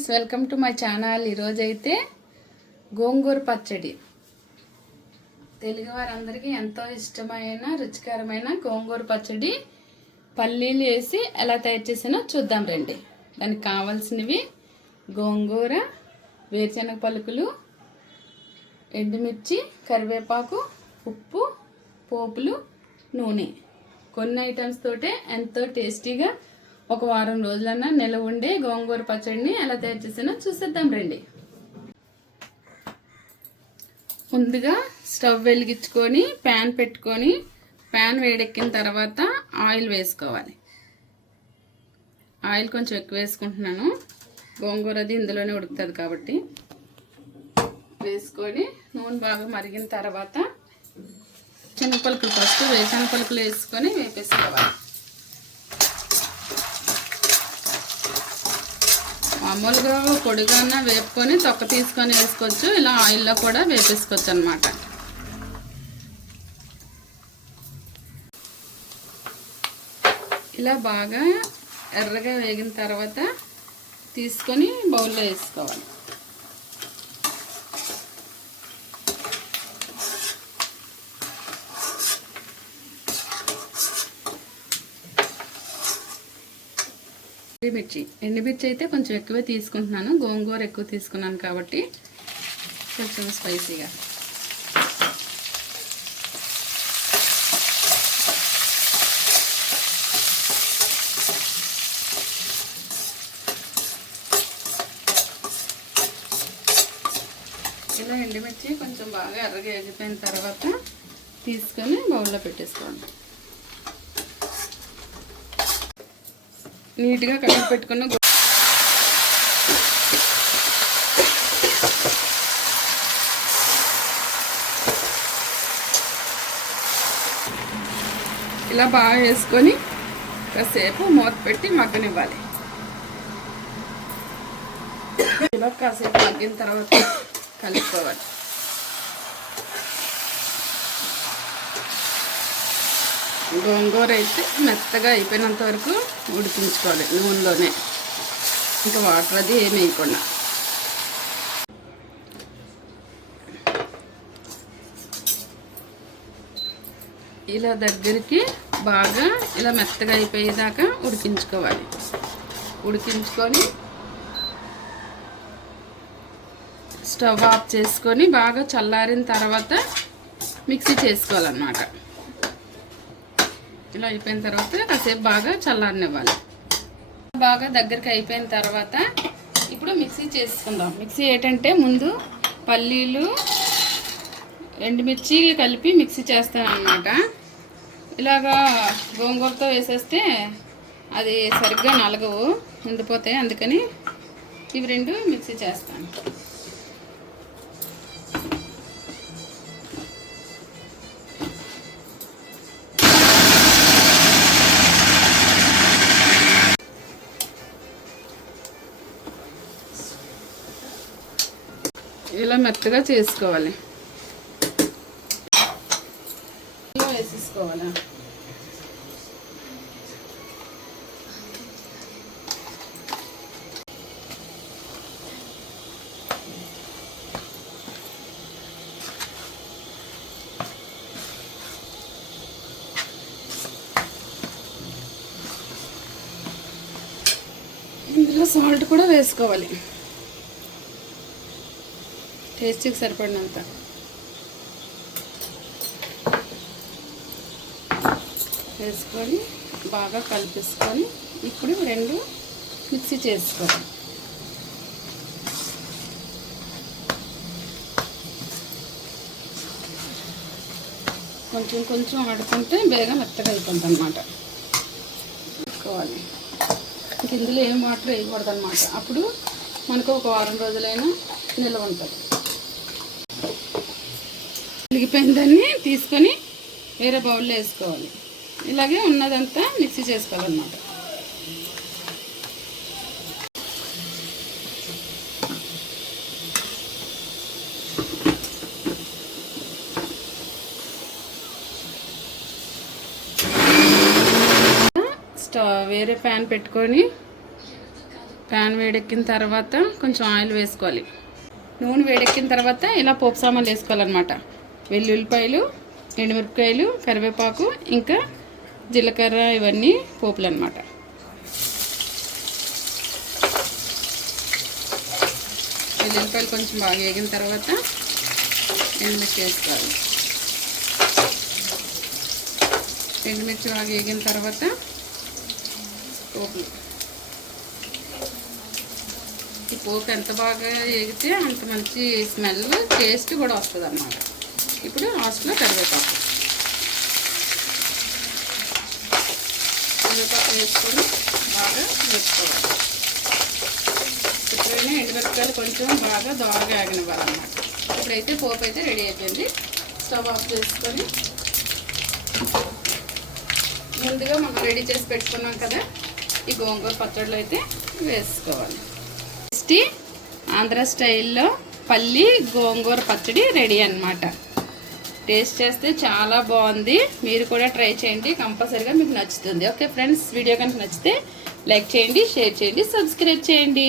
Friends, welcome to my channel. ఈరోజైతే గోంగూర పచ్చడి, తెలుగు వారందరికీ ఎంతో ఇష్టమైన రుచికరమైన గోంగూర పచ్చడి పల్లీలు వేసి ఎలా తయారు చేసానో చూద్దాం రండి. దానికి కావాల్సినవి గోంగూర, వేరుశనగ పలుకులు, ఎండుమిర్చి, కరివేపాకు, ఉప్పు, పోపులు, నూనె. కొన్ని ఐటమ్స్ తోటే ఎంతో టేస్టీగా ఒక వారం రోజులన్నా నిలవ ఉండే గోంగూర పచ్చడిని ఎలా తయారు చేసానో చూసేద్దాం రండి. ముందుగా స్టవ్ వెలిగించుకొని ప్యాన్ పెట్టుకొని ప్యాన్ వేడెక్కిన తర్వాత ఆయిల్ వేసుకోవాలి. ఆయిల్ కొంచెం ఎక్కువ వేసుకుంటున్నాను, గోంగూర అది ఇందులోనే ఉడుకుతుంది కాబట్టి. వేసుకొని నూనె బాగా మరిగిన తర్వాత శనగపలుకులు, ఫస్ట్ వేరుశనగపలుకులు వేసుకొని వేపేసుకోవాలి. మామూలుగా పొడిగా వేపుకొని తొక్క తీసుకొని వేసుకోవచ్చు, ఇలా ఆయిల్లో కూడా వేపేసుకోవచ్చు అన్నమాట. ఇలా బాగా ఎర్రగా వేగిన తర్వాత తీసుకొని బౌల్లో వేసుకోవాలి. ఎండుమిర్చి అయితే కొంచెం ఎక్కువే తీసుకుంటున్నాను, గోంగూర ఎక్కువ తీసుకున్నాను కాబట్టి కొంచెం స్పైసీగా. ఇలా ఎండుమిర్చి కొంచెం బాగా ఎర్రగా ఎగిపోయిన తర్వాత తీసుకొని బౌల్లో పెట్టేసుకోండి. నీట్గా కడిగి పెట్టుకున్న ఇలా బాగా వేసుకొని కాసేపు మూత పెట్టి మగ్గనివ్వాలి. ఇలా కాసేపు మగ్గిన తర్వాత కలుపుకోవాలి. గోంగూర అయితే మెత్తగా అయిపోయినంత వరకు ఉడికించుకోవాలి నూనెలోనే, ఇంకా వాటర్ అది ఏమి వేయకుండా. ఇలా దగ్గరికి బాగా ఇలా మెత్తగా అయిపోయేదాకా ఉడికించుకోవాలి. ఉడికించుకొని స్టవ్ ఆఫ్ చేసుకొని బాగా చల్లారిన తర్వాత మిక్సీ చేసుకోవాలన్నమాట. ఇలా అయిపోయిన తర్వాత కాసేపు బాగా చల్లారనివ్వాలి. బాగా దగ్గరికి అయిపోయిన తర్వాత ఇప్పుడు మిక్సీ చేసుకుందాం. మిక్సీ ఏంటంటే ముందు పల్లీలు, ఎండుమిర్చి కలిపి మిక్సీ చేస్తాను అన్నమాట. ఇలాగా గోంగూరతో వేసేస్తే అది సరిగ్గా నలగవు, ఉండిపోతాయి. అందుకని ఇవి రెండు మిక్సీ చేస్తాను. ఇలా మెత్తగా చేసుకోవాలి. వేసేసుకోవాలి. ఇందులో సాల్ట్ కూడా వేసుకోవాలి, టేస్ట్కి సరిపడినంత. వేసుకొని బాగా కలిపేసుకొని ఇప్పుడు రెండు మిక్సీ చేసుకోవాలి. కొంచెం కొంచెం ఆడుకుంటే బేగా మెత్తగా అయిపోతుంది అన్నమాట. వేసుకోవాలి. ఇంక ఇందులో ఏం వాటర్ వేయకూడదు అన్నమాట. అప్పుడు మనకు ఒక వారం రోజులైనా నిల్వ ఉంటుంది. ఉడికిపోయిన దాన్ని తీసుకొని వేరే బౌల్లో వేసుకోవాలి. ఇలాగే ఉన్నదంతా మిక్సీ చేసుకోవాలన్నమాట. వేరే ప్యాన్ పెట్టుకొని ప్యాన్ వేడెక్కిన తర్వాత కొంచెం ఆయిల్ వేసుకోవాలి. నూనె వేడెక్కిన తర్వాత ఇలా పోపు సామాన్లు వేసుకోవాలన్నమాట. వెల్లుల్లిపాయలు, ఎండుమిరపకాయలు, కరివేపాకు, ఇంకా జీలకర్ర, ఇవన్నీ పోపులు అన్నమాట. వెల్లుల్లిపాయలు కొంచెం బాగా వేగిన తర్వాత ఎండుమిర్చి వేసుకోవాలి. ఎండుమిర్చి బాగా వేగిన తర్వాత పోపులు. ఈ పోపు ఎంత బాగా వేగితే అంత మంచి స్మెల్, టేస్ట్ కూడా వస్తుంది అన్నమాట. ఇప్పుడు లాస్ట్లో కరివేపాకు వేసుకొని బాగా వేసుకోవాలి. ఇప్పుడైనా ఎండుమిరపకాయలు కొంచెం బాగా దోరగా ఆగనివ్వాలన్నమాట. ఇప్పుడైతే పోపు అయితే రెడీ అయిపోయింది. స్టవ్ ఆఫ్ చేసుకొని ముందుగా మనం రెడీ చేసి పెట్టుకున్నాం కదా ఈ గోంగూర పచ్చడిలో అయితే వేసుకోవాలి. టేస్టీ ఆంధ్ర స్టైల్లో పల్లి గోంగూర పచ్చడి రెడీ అన్నమాట. టేస్ట్ చేస్తే చాలా బాగుంది. మీరు కూడా ట్రై చేయండి, కంపల్సరీగా మీకు నచ్చుతుంది. ఓకే ఫ్రెండ్స్, వీడియో కనుక నచ్చితే లైక్ చేయండి, షేర్ చేయండి, సబ్స్క్రైబ్ చేయండి.